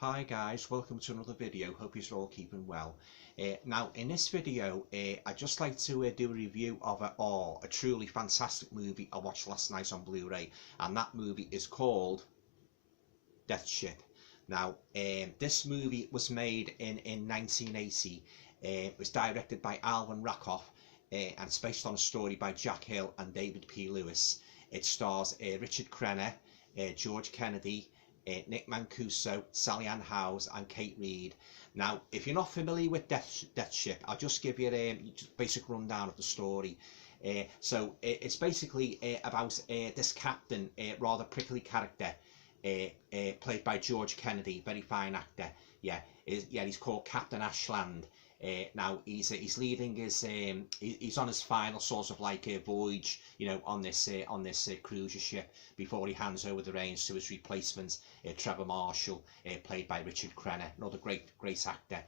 Hi guys, welcome to another video. Hope you're all keeping well. Now in this video I'd just like to do a review of a truly fantastic movie I watched last night on Blu-ray, and that movie is called Death Ship. Now this movie was made in 1980. It was directed by Alvin Rakoff and it's based on a story by Jack Hill and David P. Lewis. It stars Richard Crenna, George Kennedy, Nick Mancuso, Sally Ann Howes and Kate Reid. Now if you're not familiar with Death Ship, I'll just give you a basic rundown of the story. So it's basically about this captain, rather prickly character, played by George Kennedy, very fine actor. He's called Captain Ashland. Now he's leading his he's on his final sort of like voyage, on this cruiser ship before he hands over the reins to his replacement, Trevor Marshall, played by Richard Crenna, another great actor.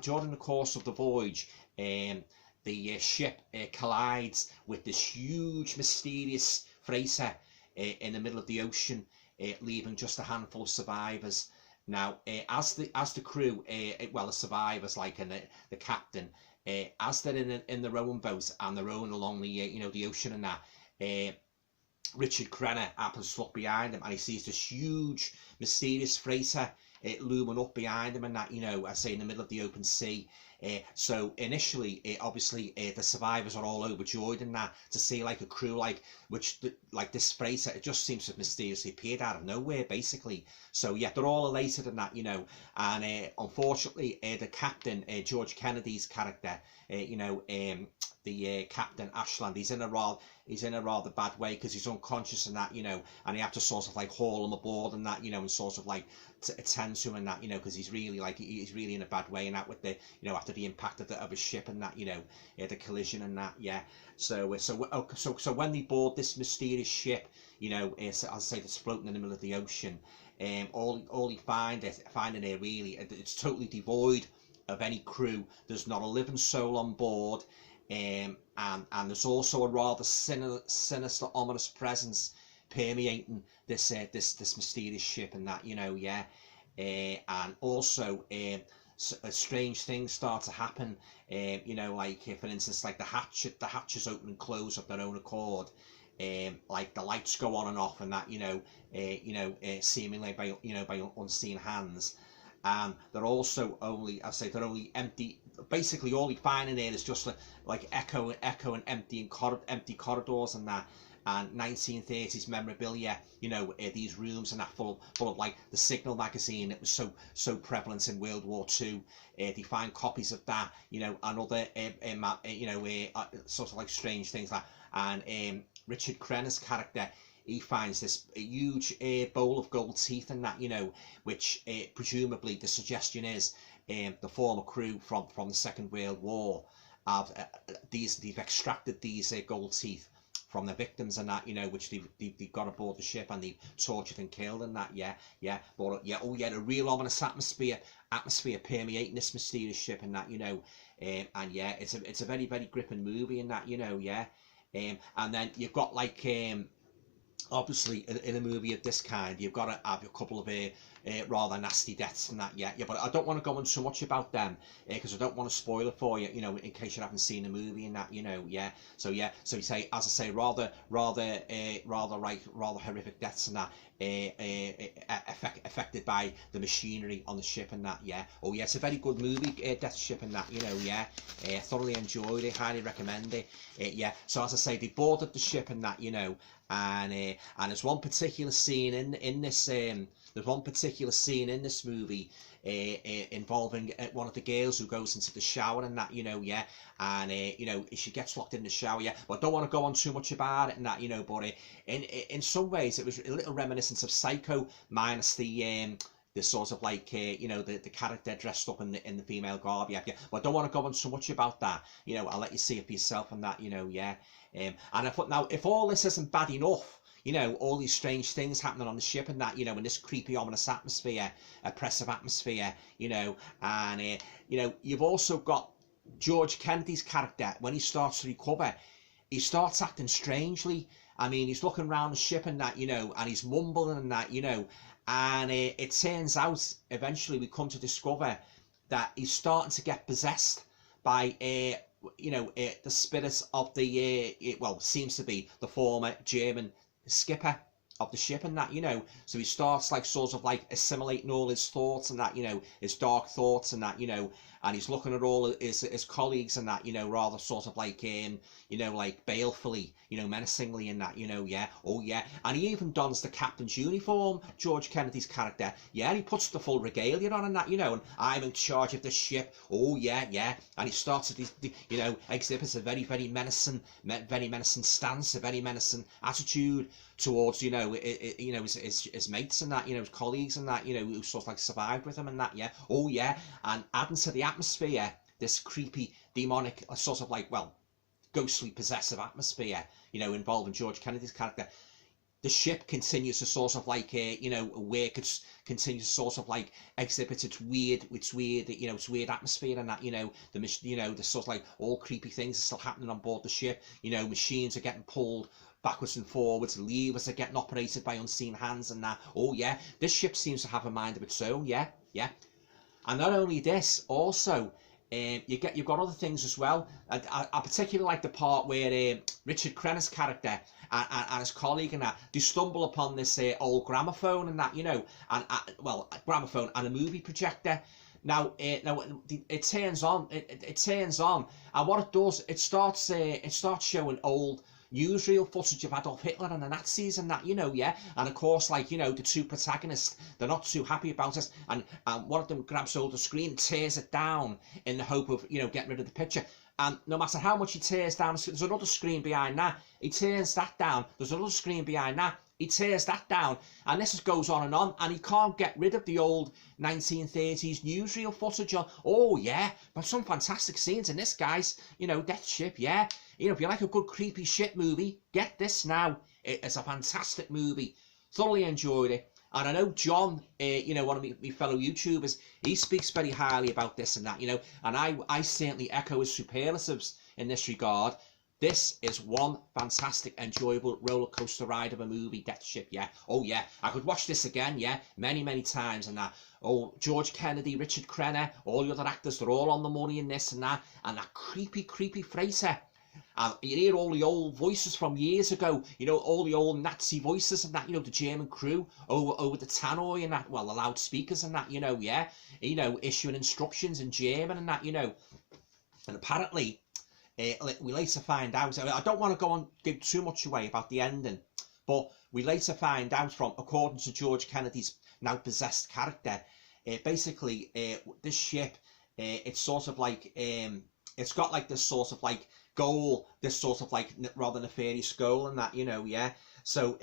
During the course of the voyage, the ship collides with this huge mysterious freighter in the middle of the ocean, leaving just a handful of survivors. Now, as the crew, the survivors, like and the captain, as they're in the rowing boat and they're rowing along the the ocean and that, Richard Crenna happens to look behind him and he sees this huge mysterious freighter looming up behind him and that, I say in the middle of the open sea. So initially, obviously, the survivors are all overjoyed in that to see like a crew like this freighter. It just seems to have mysteriously appeared out of nowhere, basically. So yeah, they're all elated in that, and unfortunately, the captain, George Kennedy's character, the Captain Ashland, he's in a rather bad way because he's unconscious and that, and you have to sort of like haul him aboard and that, and sort of like attend to him and that, because he's really in a bad way and that with the, after the impact of his ship and that, the collision and that, yeah. So when they board this mysterious ship, as I say, that's floating in the middle of the ocean, all you finding here really, it's totally devoid of any crew. There's not a living soul on board. And there's also a rather sinister, ominous presence permeating this mysterious ship and that, and also strange things start to happen, like for instance, like the hatches open and close of their own accord, like the lights go on and off and that, seemingly by unseen hands. And they're also only empty. Basically, all you find in there is just like echo and empty corridors and that, and 1930s memorabilia. These rooms and that full of like the Signal magazine. It was so prevalent in World War II. They find copies of that, and other sort of like strange things like. And Richard Crenna's character, he finds this huge bowl of gold teeth and that, which presumably the suggestion is the former crew from the Second World War they've extracted these gold teeth from the victims and that, which they've got aboard the ship and they've tortured and killed and that, a real ominous atmosphere permeating this mysterious ship and that, and yeah, it's a very, very gripping movie and that, and then you've got like obviously in a movie of this kind you've got to have a couple of rather nasty deaths and that, but I don't want to go on too much about them because I don't want to spoil it for you, in case you haven't seen the movie and that, so you say, as I say, rather horrific deaths and that, affected by the machinery on the ship and that, it's a very good movie, Death Ship and that, thoroughly enjoyed it, highly recommend it, so as I say, they boarded the ship and that, and there's one particular scene in this movie involving one of the girls who goes into the shower and that, and she gets locked in the shower, but I don't want to go on too much about it and that, but in some ways it was a little reminiscent of Psycho, minus the sort of like the character dressed up in the female garb, but I don't want to go on so much about that, I'll let you see it for yourself and that, and I thought, now if all this isn't bad enough, all these strange things happening on the ship and that, in this creepy, ominous atmosphere, oppressive atmosphere, and you've also got George Kennedy's character. When he starts to recover, he starts acting strangely. I mean, he's looking around the ship and that, and he's mumbling and that, And it turns out, eventually we come to discover that he's starting to get possessed by the spirits of the well, seems to be the former German skipper of the ship and that, so he starts like sort of like assimilating all his thoughts and that, his dark thoughts and that, and he's looking at all his colleagues and that, rather sort of like like balefully, menacingly and that, yeah, oh yeah. And he even dons the captain's uniform, George Kennedy's character, yeah, and he puts the full regalia on and that, and I'm in charge of the ship, oh yeah, yeah. And he starts to exhibits a very, very menacing stance, a very menacing attitude towards his mates and that, his colleagues and that, who sort of like survived with him and that, yeah, oh yeah. And adding to the atmosphere this creepy, demonic, sort of like, well, ghostly, possessive atmosphere, involving George Kennedy's character. The ship continues to sort of like work, it continues to sort of like exhibit its weird atmosphere and that, the sort of like all creepy things are still happening on board the ship, machines are getting pulled backwards and forwards, levers are getting operated by unseen hands and that, oh yeah. This ship seems to have a mind of its own, yeah, yeah. And not only this, also you've got other things as well. I particularly like the part where Richard Crenna's character and his colleague and that, they stumble upon this old gramophone and that, well, a gramophone and a movie projector. Now it turns on, it turns on, and what it does, it starts showing old newsreel footage of Adolf Hitler and the Nazis and that, yeah. And of course, like, the two protagonists, they're not too happy about it, and one of them grabs hold of the screen, tears it down in the hope of, getting rid of the picture. And no matter how much he tears down, there's another screen behind that, he tears that down, there's another screen behind that, he tears that down, and this goes on, and he can't get rid of the old 1930s newsreel footage. Oh yeah, but some fantastic scenes in this, guys. Death Ship, yeah. If you like a good creepy ship movie, get this now. It's a fantastic movie. Thoroughly enjoyed it. And I know John, one of my fellow YouTubers, he speaks very highly about this and that, and I certainly echo his superlatives in this regard. This is one fantastic, enjoyable roller coaster ride of a movie, Death Ship, yeah. Oh yeah, I could watch this again, yeah, many, many times and that. Oh, George Kennedy, Richard Crenna, all the other actors, they're all on the money in this and that creepy, creepy freighter. And you hear all the old voices from years ago, all the old Nazi voices and that, the German crew over the tannoy and that, well, the loudspeakers and that, yeah, issuing instructions in German and that, and apparently, we later find out, I don't want to go on give too much away about the ending, but we later find out from, according to George Kennedy's now possessed character, basically, this ship, it's sort of like, it's got like this sort of like goal, this sort of like rather nefarious goal and that, yeah. So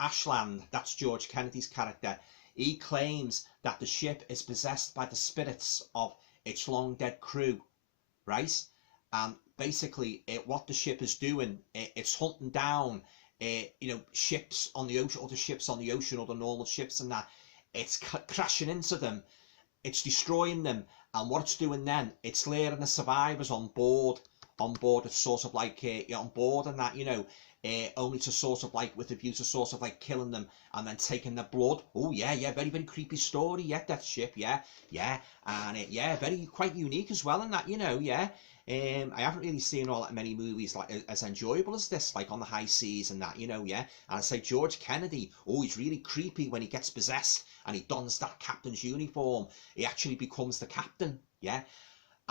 Ashland, that's George Kennedy's character, he claims that the ship is possessed by the spirits of its long dead crew, right? And basically what the ship is doing, it's hunting down ships on the ocean, other ships on the ocean, other normal ships and that. It's crashing into them, it's destroying them, and what it's doing then, it's layering the survivors on board. It's sort of like on board and that, only to sort of like with a view to sort of like killing them and then taking their blood. Oh yeah, yeah, very, very creepy story, yeah, Death Ship, yeah, yeah. And yeah, very quite unique as well in that, yeah. I haven't really seen all that many movies like as enjoyable as this, like on the high seas and that, yeah. And I say George Kennedy, oh, he's really creepy when he gets possessed and he dons that captain's uniform. He actually becomes the captain, yeah.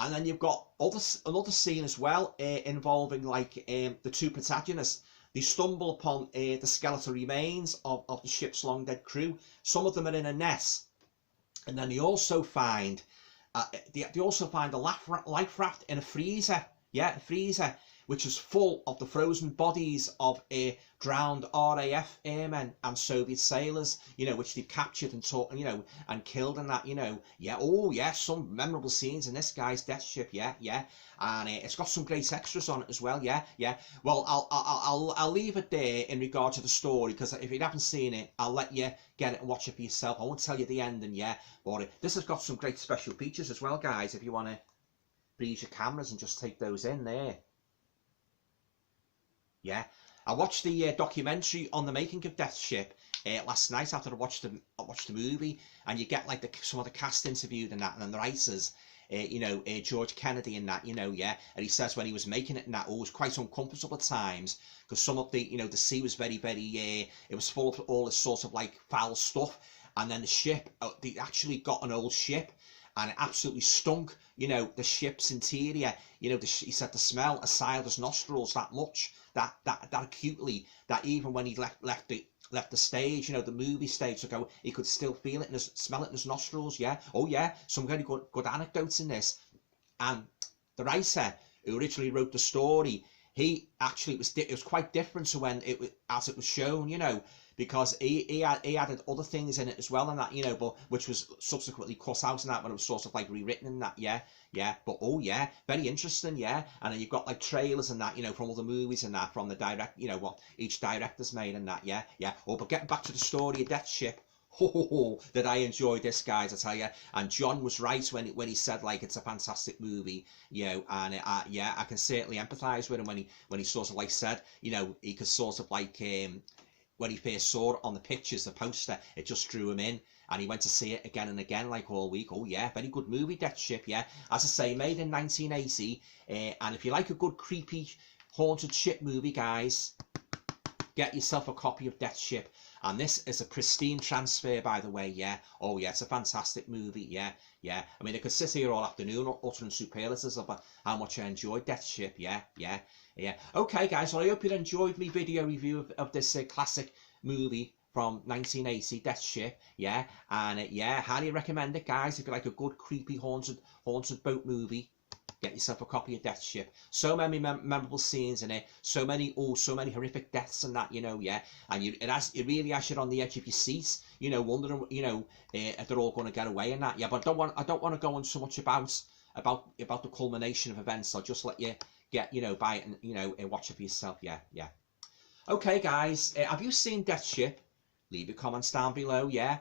And then you've got another scene as well involving like the two protagonists. They stumble upon the skeletal remains of the ship's long dead crew. Some of them are in a nest, and then they also find a life raft in a freezer. Yeah, a freezer which is full of the frozen bodies of drowned RAF airmen and Soviet sailors, which they've captured and taught, and killed and that, yeah. Oh yeah, some memorable scenes in this guy's Death Ship, yeah, yeah. And it's got some great extras on it as well, yeah, yeah. Well, I'll leave it there in regard to the story, because if you haven't seen it, I'll let you get it and watch it for yourself. I won't tell you the ending, yeah. But this has got some great special features as well, guys, if you want to breeze your cameras and just take those in there. Yeah, I watched the documentary on the making of Death Ship last night after I watched the movie, and you get like some of the cast interviewed and that, and then the writers, George Kennedy and that, yeah, and he says when he was making it and that, it was quite uncomfortable at times because some of the, the sea was very, very, it was full of all this sort of like foul stuff, and then the ship, they actually got an old ship, and it absolutely stunk, the ship's interior, he said the smell assailed his nostrils that much, that acutely, that even when he left the stage, the movie stage to go, he could still feel it and smell it in his nostrils. Yeah, oh yeah, some very good anecdotes in this. And the writer who originally wrote the story, he actually it was quite different to when as it was shown, because he added other things in it as well, and that, but which was subsequently cut out and that when it was sort of like rewritten and that. Yeah, but oh yeah, very interesting. Yeah, and then you've got like trailers and that, from other movies and that, from the direct, what each director's made and that. Yeah. Oh, but getting back to the story of Death Ship, that I enjoyed this, guys, I tell you. And John was right when he said like it's a fantastic movie, and yeah, I can certainly empathise with him when he sort of like said, he could sort of like when he first saw it on the pictures, the poster, it just drew him in, and he went to see it again and again, like all week. Oh yeah, very good movie, Death Ship. Yeah, as I say, made in 1980, and if you like a good creepy haunted ship movie, guys, get yourself a copy of Death Ship. And this is a pristine transfer, by the way. Yeah, oh yeah, it's a fantastic movie. Yeah. I mean, I could sit here all afternoon uttering superlatives about how much I enjoyed Death Ship. Yeah. Okay, guys, well, I hope you enjoyed my video review of this classic movie from 1980, Death Ship. Yeah, and yeah, highly recommend it, guys. If you like a good creepy haunted boat movie, get yourself a copy of Death Ship. So many memorable scenes in it. So many horrific deaths and that, yeah. And it really has you on the edge of your seat, wondering, if they're all going to get away and that. Yeah, but I don't want to go on so much about the culmination of events. I'll just let you get, buy it and watch it for yourself. Yeah. Okay, guys, have you seen Death Ship? Leave your comments down below. Yeah,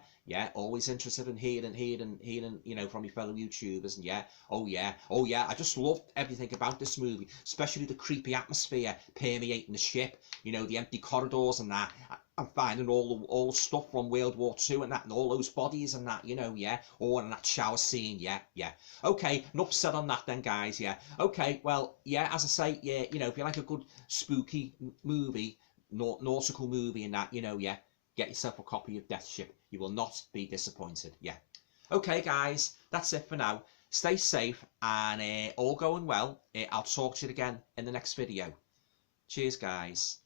always interested in hearing, from your fellow YouTubers. And yeah, oh yeah, I just love everything about this movie, especially the creepy atmosphere permeating the ship, the empty corridors and that, and finding all the stuff from World War II and that, and all those bodies and that, yeah, and that shower scene. Yeah. Okay, enough said on that then, guys. Yeah, okay, well, yeah, as I say, yeah, if you like a good spooky movie, nautical movie and that, yeah, get yourself a copy of Death Ship. You will not be disappointed. Yeah. Okay, guys, that's it for now. Stay safe and all going well. I'll talk to you again in the next video. Cheers, guys.